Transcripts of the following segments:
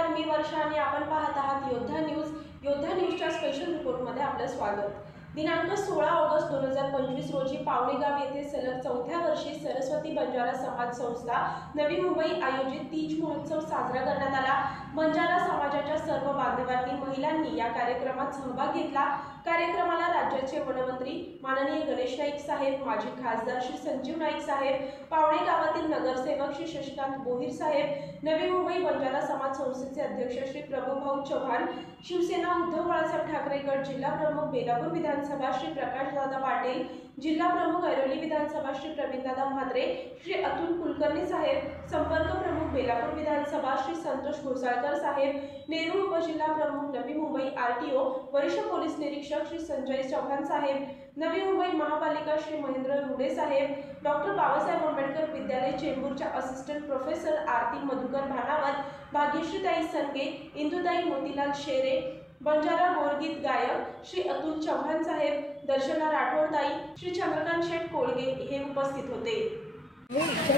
नमस्कार, मी वर्षा आणि आपण पाहत आहात योद्धा न्यूज. योद्धा न्यूजच्या स्पेशल रिपोर्टमध्ये आपलं स्वागत. दिनांक 16 ऑगस्ट 2025 रोजी पावणेगाव येथे सलग 4थ्या वर्षी सरस्वती बंजारा समाज संस्था नवी मुंबई आयोजित तीज महोत्सव साजरा करण्यात आला. बंजारा समाजाच्या सर्व बांधवांनी महिलांनी या कार्यक्रमात सहभाग घेतला. कार्यक्रमाला राज्याचे वनमंत्री माननीय गणेश नाईक साहेब, माजी खासदार श्री संजीव नाईक साहेब, पावणे गावातील नगरसेवक श्री शशिकांत बोहीर साहेब, नवी मुंबई बंजारा समाज संस्थेचे अध्यक्ष श्री प्रभुभाऊ चव्हाण, शिवसेना उद्धव बाळासाहेब ठाकरे गट जिल्हा प्रमुख बेलापूर विधानसभा श्री प्रकाशदादा पाटील, जिल्हा प्रमुख ऐरोली विधानसभा श्री प्रवीणदादा म्हात्रे, श्री अतुल कुलकर्णी साहेब, संपर्क प्रमुख बेलापूर विधानसभा श्री संतोष घोसाळकर साहेब, नेरूळ उपजिल्हा प्रमुख नवी मुंबई आरटीओ वरिष्ठ पोलीस निरीक्षक श्री संजय चव्हाण साहेब, नवी मुंबई महापालिका श्री महेंद्र रुडे साहेब, डॉक्टर बाबासाहेब आंबेडकर विद्यालय चेंबूरच्या असिस्टंट प्रोफेसर आरती मधुकर भानावत, भाग्यश्रीताई संगे, इंदुताई मोतीलाल शेरे, बंजारा गोरगीत गायक श्री अतुल चव्हाण साहेब, दर्शना राठोडताई, श्री चंद्रकांत शेठ कोळगे हे उपस्थित होते.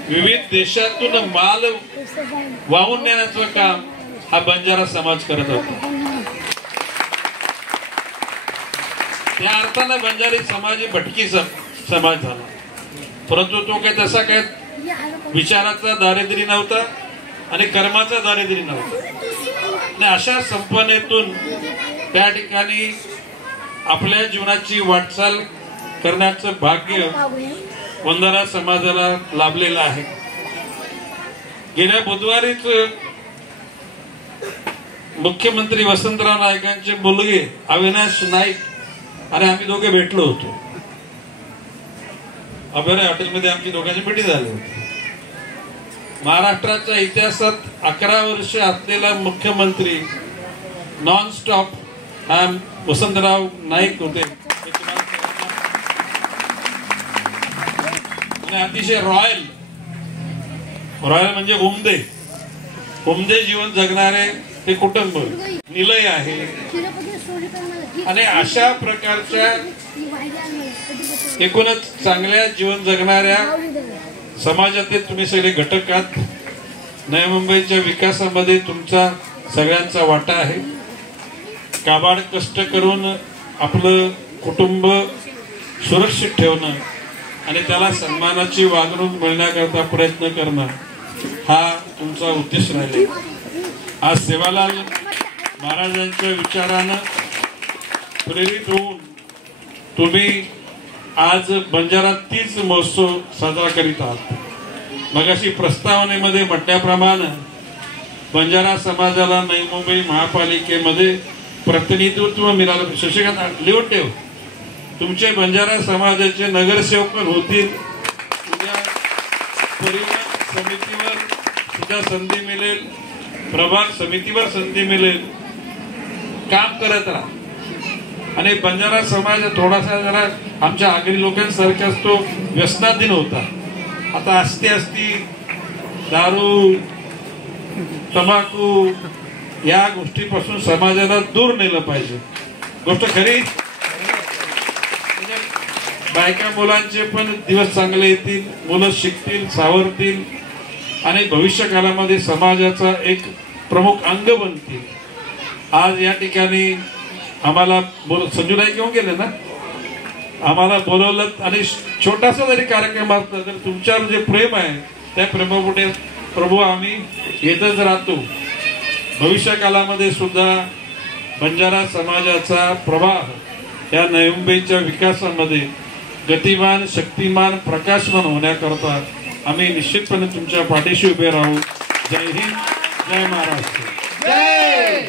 विविध देशातून माल वाहून नेण्याचं काम हा बंजारा समाज करत होता. त्या अर्थानं बंजारी समाज ही भटकी समाज झाला, परंतु तो काही तसा काय विचाराचा दारिद्र्य नव्हता आणि कर्माचा दारिद्र्य नव्हता. आणि अशा संपन्नेतून त्या ठिकाणी आपल्या जीवनाची वाटचाल करण्याचं भाग्य बंजारा समाजाला लाभलेलं आहे. गेल्या बुधवारीच मुख्यमंत्री वसंतराव नाईकांचे मुलगे अविनाश नाईक आणि आम्ही दोघे भेटलो होतो. अभय हॉटेलमध्ये आमची दोघांची भेटी झाली होती. महाराष्ट्राच्या इतिहासात 11 वर्ष असलेला मुख्यमंत्री नॉन स्टॉप हा वसंतराव नाईक होते. आणि अतिशय रॉयल म्हणजे उमदे जीवन जगणारे हे कुटुंब निलय आहे. आणि अशा प्रकारच्या एकूणच चांगल्या जीवन जगणाऱ्या समाजातील तुम्ही सगळे घटक आहात. नवी मुंबईच्या विकासामध्ये तुमचा सगळ्यांचा वाटा आहे. काबाड कष्ट करून आपलं कुटुंब सुरक्षित ठेवणं आणि त्याला सन्मानाची वागणूक मिळण्याकरता प्रयत्न करणं हा तुमचा उद्देश राहिले. आज सेवालाल महाराजांच्या विचारानं प्रेरित होऊन तुम्ही आज बंजारा तीज महोत्सव साजरा करीत आहात. मगाशी प्रस्तावनेमध्ये म्हटल्याप्रमाणे बंजारा समाजाला नवी मुंबई महापालिकेमध्ये प्रतिनिधित्व मिळालं. शशिकांत लिहून ठेव, तुमचे बंजारा समाजाचे नगरसेवक होतील. उद्या परिवहन समितीवर सुद्धा संधी मिळेल, प्रभाग समितीवर संधी मिळेल. काम करत राहा. आणि बंजारा समाज थोडासा जरा आमच्या आगरी लोकांसारखाच तो व्यसनाधीन होता. आता असती दारू तंबाखू या गोष्टीपासून समाजाला दूर नेलं पाहिजे. गोष्ट खरी. बायका मुलांचे पण दिवस चांगले येतील, मुलं शिकतील, सावरतील आणि भविष्य काळामध्ये समाजाचा एक प्रमुख अंग बनतील. आज या ठिकाणी आम्हाला संजूनाई घेऊन गेले ना, आम्हाला बोलवलं आणि छोटासा जरी कार्यक्रम असला तर तुमच्यावर जे प्रेम आहे त्या प्रेमापुढे प्रभू आम्ही येतच राहतो. भविष्य काळामध्ये सुद्धा बंजारा समाजाचा प्रवाह या नवी मुंबईच्या विकासामध्ये गतिमान, शक्तिमान, प्रकाशमान होण्याकरता आम्ही निश्चितपणे तुमच्या पाठीशी उभे राहू. जय हिंद, जय महाराष्ट्र. जय